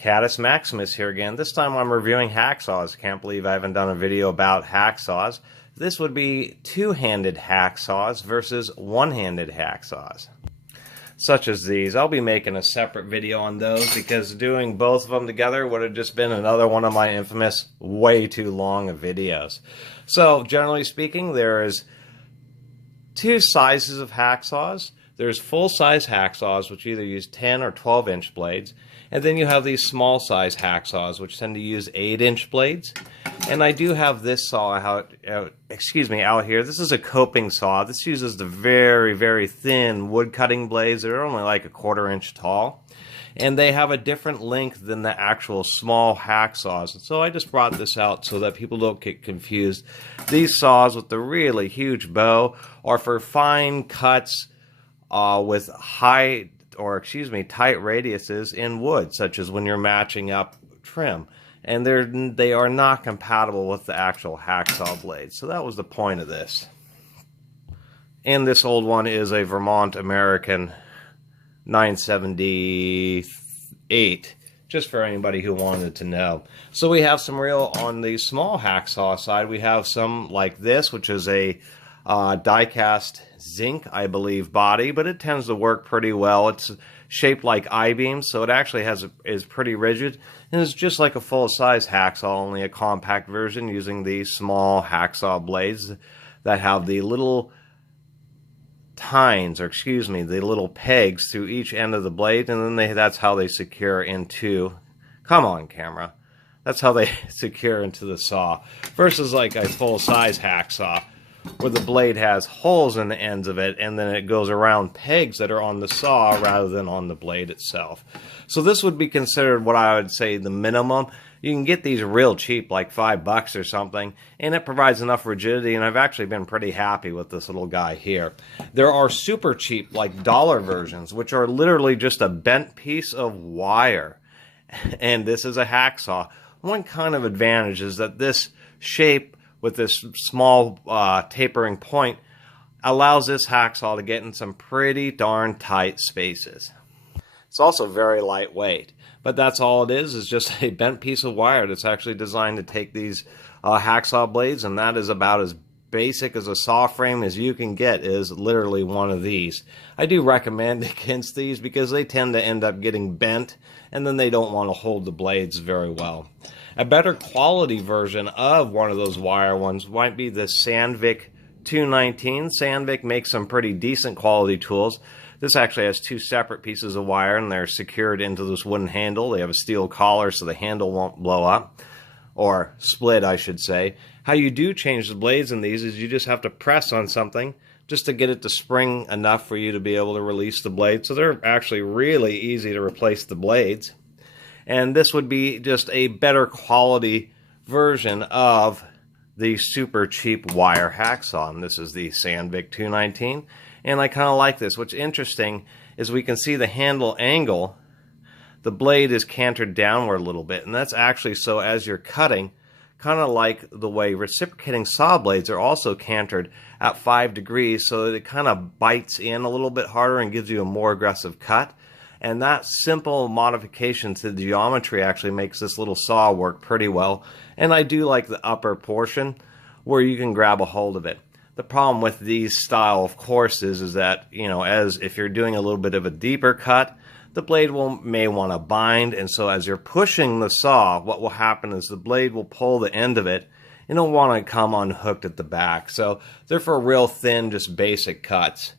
Catus Maximus here again. This time I'm reviewing hacksaws. Can't believe I haven't done a video about hacksaws. This would be two-handed hacksaws versus one-handed hacksaws. Such as these. I'll be making a separate video on those because doing both of them together would have just been another one of my infamous way too long of videos. So, generally speaking, there is two sizes of hacksaws. There's full-size hacksaws, which either use 10 or 12-inch blades. And then you have these small-size hacksaws, which tend to use 8-inch blades. And I do have this saw out here. This is a coping saw. This uses the very, very thin wood-cutting blades. They're only like a 1/4 inch tall. And they have a different length than the actual small hacksaws. And so I just brought this out so that people don't get confused. These saws with the really huge bow are for fine cuts with tight radiuses in wood, such as when you're matching up trim. And they are not compatible with the actual hacksaw blades. So that was the point of this. And this old one is a Vermont American 978, just for anybody who wanted to know. So we have some on the small hacksaw side, we have some like this, which is a die-cast zinc, I believe, body, but it tends to work pretty well. It's shaped like I-beams, so it actually is pretty rigid, and it's just like a full-size hacksaw, only a compact version using these small hacksaw blades that have the little the little pegs through each end of the blade, and then that's how they secure into, come on camera, that's how they secure into the saw, versus like a full-size hacksaw where the blade has holes in the ends of it and then it goes around pegs that are on the saw rather than on the blade itself. So this would be considered what I would say the minimum. You can get these real cheap, like $5 or something, and it provides enough rigidity, and I've actually been pretty happy with this little guy here. There are super cheap, like dollar versions, which are literally just a bent piece of wire, and this is a hacksaw. One kind of advantage is that this shape with this small tapering point allows this hacksaw to get in some pretty darn tight spaces. It's also very lightweight, but that's all it is just a bent piece of wire that's actually designed to take these hacksaw blades, and that is about as basic as a saw frame as you can get, is literally one of these. I do recommend against these because they tend to end up getting bent, and then they don't want to hold the blades very well. A better quality version of one of those wire ones might be the Sandvik 219. Sandvik makes some pretty decent quality tools. This actually has two separate pieces of wire, and they're secured into this wooden handle. They have a steel collar so the handle won't blow up, or split, I should say. How you do change the blades in these is you just have to press on something just to get it to spring enough for you to be able to release the blade. So they're actually really easy to replace the blades. And this would be just a better quality version of the super cheap wire hacksaw. And this is the Sandvik 219. And I kind of like this. What's interesting is we can see the handle angle. The blade is cantered downward a little bit. And that's actually so as you're cutting, kind of like the way reciprocating saw blades are also cantered at 5 degrees, so that it kind of bites in a little bit harder and gives you a more aggressive cut. And that simple modification to the geometry actually makes this little saw work pretty well. And I do like the upper portion where you can grab a hold of it. The problem with these style, of course, is that, as if you're doing a little bit of a deeper cut, the blade may want to bind. And so as you're pushing the saw, what will happen is the blade will pull the end of it and it'll want to come unhooked at the back. So they're for real thin, just basic cuts.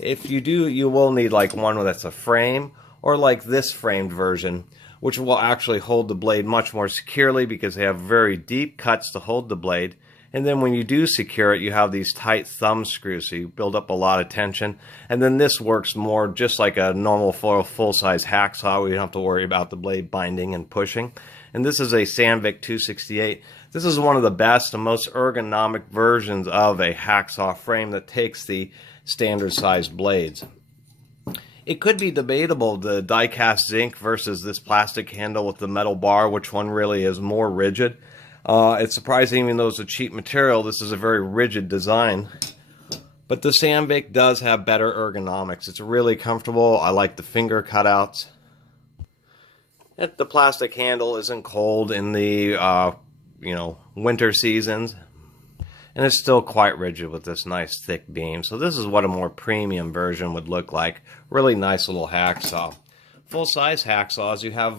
If you do, you will need like one that's a frame, or like this framed version, which will actually hold the blade much more securely because they have very deep cuts to hold the blade. And then when you do secure it, you have these tight thumb screws, so you build up a lot of tension. And then this works more just like a normal full-size hacksaw, where you don't have to worry about the blade binding and pushing. And this is a Sandvik 268. This is one of the best and most ergonomic versions of a hacksaw frame that takes the standard size blades. It could be debatable, the die-cast zinc versus this plastic handle with the metal bar, which one really is more rigid. It's surprising, even though it's a cheap material, this is a very rigid design. But the Sandvik does have better ergonomics. It's really comfortable. I like the finger cutouts. The plastic handle isn't cold in the winter seasons, and it's still quite rigid with this nice thick beam. So this is what a more premium version would look like. Really nice little hacksaw. Full-size hacksaws, you have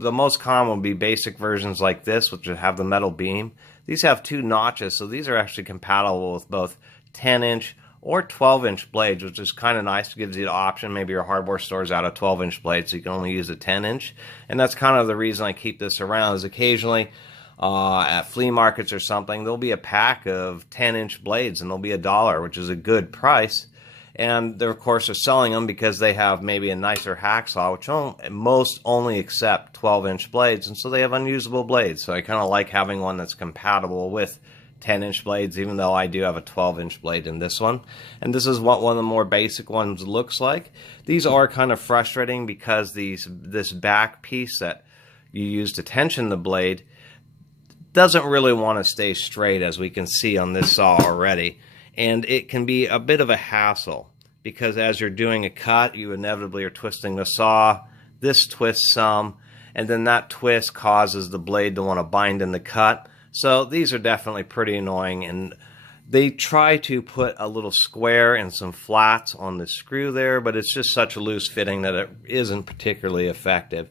the most common would be basic versions like this, which would have the metal beam. These have 2 notches, so these are actually compatible with both 10-inch or 12-inch blades, which is kind of nice. It gives you the option. Maybe your hardware store's out of 12-inch blades, so you can only use a 10-inch. And that's kind of the reason I keep this around, is occasionally at flea markets or something, there'll be a pack of 10-inch blades, and they'll be $1, which is a good price. And they're, of course, are selling them because they have maybe a nicer hacksaw, which most only accept 12-inch blades, and so they have unusable blades. So I kind of like having one that's compatible with 10-inch blades, even though I do have a 12-inch blade in this one. And this is what one of the more basic ones looks like. These are kind of frustrating because this back piece that you use to tension the blade doesn't really want to stay straight, as we can see on this saw already. And it can be a bit of a hassle because as you're doing a cut, you inevitably are twisting the saw. This twists some, and then that twist causes the blade to want to bind in the cut. So these are definitely pretty annoying, and they try to put a little square and some flats on the screw there, but it's just such a loose fitting that it isn't particularly effective.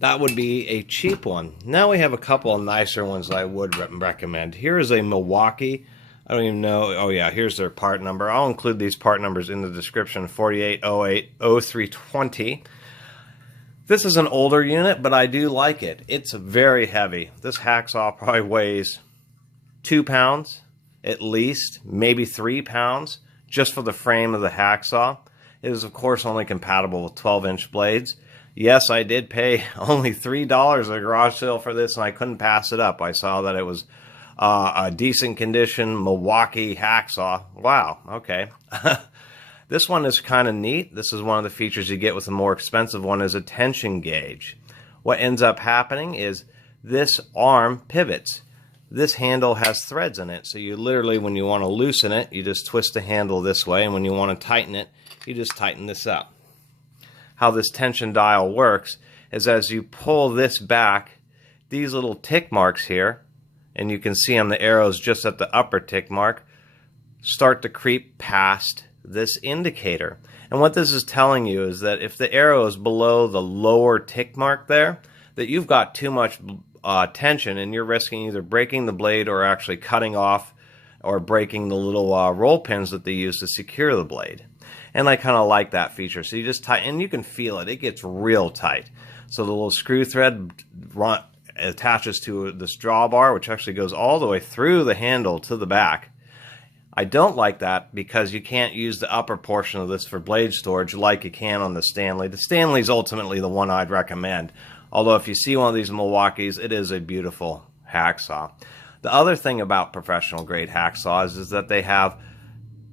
That would be a cheap one. Now we have a couple of nicer ones that I would recommend. Here is a Milwaukee. I don't even know. Oh yeah, here's their part number. I'll include these part numbers in the description. 48080320. This is an older unit, but I do like it. It's very heavy. This hacksaw probably weighs 2 pounds at least, maybe 3 pounds, just for the frame of the hacksaw. It is, of course, only compatible with 12-inch blades. Yes, I did pay only $3 at a garage sale for this, and I couldn't pass it up. I saw that it was a decent condition Milwaukee hacksaw. Wow, okay. This one is kind of neat. This is one of the features you get with a more expensive one, is a tension gauge. What ends up happening is this arm pivots. This handle has threads in it, so you literally, when you want to loosen it, you just twist the handle this way, and when you want to tighten it, you just tighten this up. How this tension dial works is as you pull this back, these little tick marks here, and you can see on the arrows just at the upper tick mark, start to creep past this indicator. And what this is telling you is that if the arrow is below the lower tick mark there, that you've got too much tension, and you're risking either breaking the blade or actually cutting off or breaking the little roll pins that they use to secure the blade. And I kind of like that feature. So you just tighten, and you can feel it. It gets real tight. So the little screw thread attaches to this drawbar, which actually goes all the way through the handle to the back. I don't like that because you can't use the upper portion of this for blade storage like you can on the Stanley. The Stanley is ultimately the one I'd recommend. Although if you see one of these Milwaukees, it is a beautiful hacksaw. The other thing about professional grade hacksaws is that they have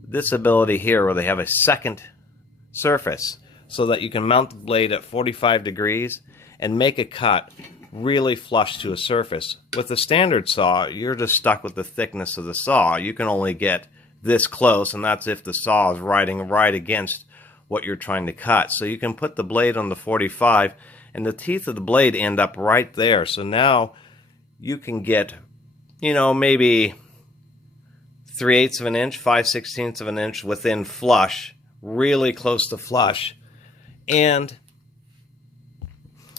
this ability here where they have a second surface so that you can mount the blade at 45 degrees and make a cut really flush to a surface. With the standard saw, you're just stuck with the thickness of the saw. You can only get this close, and that's if the saw is riding right against what you're trying to cut. So you can put the blade on the 45, and the teeth of the blade end up right there. So now you can get, maybe 3/8 of an inch, 5/16 of an inch within flush, really close to flush, and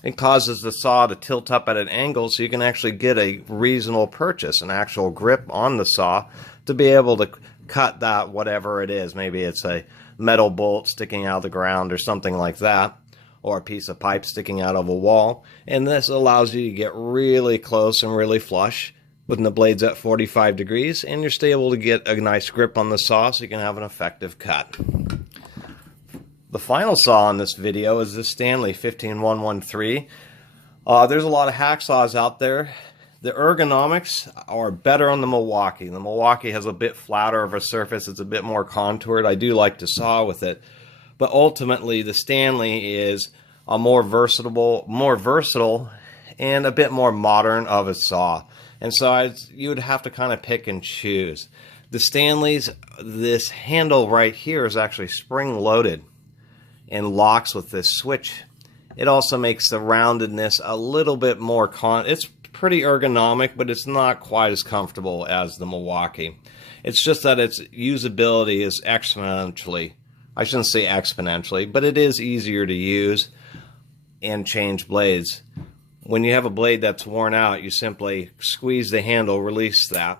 it causes the saw to tilt up at an angle so you can actually get a reasonable purchase, an actual grip on the saw to be able to cut that whatever it is. Maybe it's a metal bolt sticking out of the ground or something like that, or a piece of pipe sticking out of a wall, and this allows you to get really close and really flush when the blade's at 45 degrees, and you're still able to get a nice grip on the saw so you can have an effective cut. The final saw in this video is this Stanley 15113. There's a lot of hacksaws out there. The ergonomics are better on the Milwaukee. The Milwaukee has a bit flatter of a surface. It's a bit more contoured. I do like to saw with it. But ultimately, the Stanley is a more versatile and a bit more modern of a saw. And so you would have to kind of pick and choose. The Stanley's, this handle right here is actually spring-loaded and locks with this switch. It also makes the roundedness a little bit more it's pretty ergonomic, but it's not quite as comfortable as the Milwaukee. It's just that its usability is exponentially, I shouldn't say exponentially, but it is easier to use and change blades. When you have a blade that's worn out, you simply squeeze the handle, release that,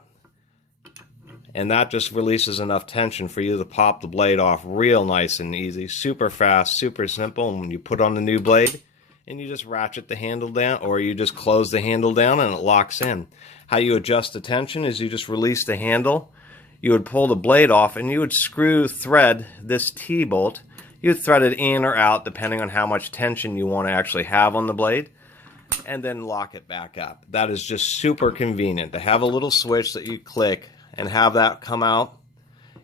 and that just releases enough tension for you to pop the blade off real nice and easy, super fast, super simple. And when you put on the new blade, and you just ratchet the handle down, or you just close the handle down and it locks in. How you adjust the tension is you just release the handle, you would pull the blade off, and you would thread this T-bolt. You would thread it in or out depending on how much tension you want to actually have on the blade, and then lock it back up. That is just super convenient. To have a little switch that you click and have that come out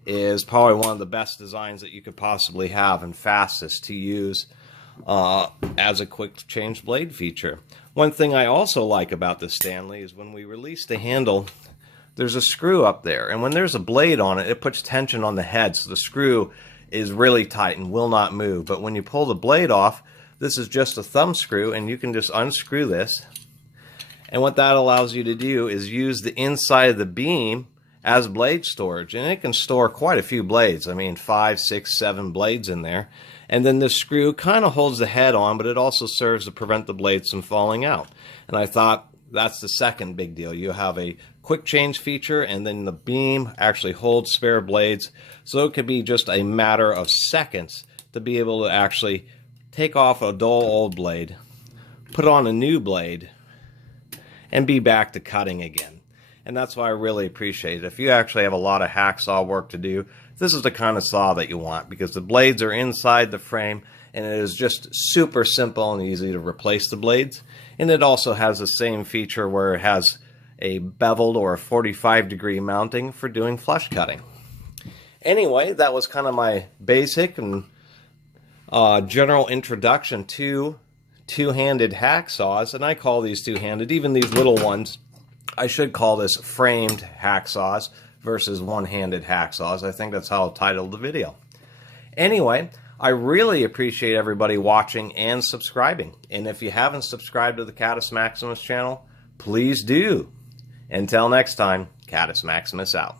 is probably one of the best designs that you could possibly have, and fastest to use as a quick change blade feature. One thing I also like about the Stanley is when we release the handle, there's a screw up there, and when there's a blade on it, it puts tension on the head, so the screw is really tight and will not move. But when you pull the blade off, this is just a thumb screw, and you can just unscrew this, and what that allows you to do is use the inside of the beam as blade storage, and it can store quite a few blades. I mean, 5, 6, 7 blades in there. And then this screw kind of holds the head on, but it also serves to prevent the blades from falling out. And I thought that's the second big deal. You have a quick change feature, and then the beam actually holds spare blades, so it could be just a matter of seconds to be able to actually take off a dull old blade, put on a new blade, and be back to cutting again. And that's why I really appreciate it. If you actually have a lot of hacksaw work to do, this is the kind of saw that you want, because the blades are inside the frame, and it is just super simple and easy to replace the blades. And it also has the same feature where it has a beveled or a 45-degree mounting for doing flush cutting. Anyway, that was kind of my basic and general introduction to two-handed hacksaws, and I call these two-handed. Even these little ones, I should call this framed hacksaws versus one-handed hacksaws. I think that's how I'll title the video. Anyway, I really appreciate everybody watching and subscribing. And if you haven't subscribed to the Catus Maximus channel, please do. Until next time, Catus Maximus out.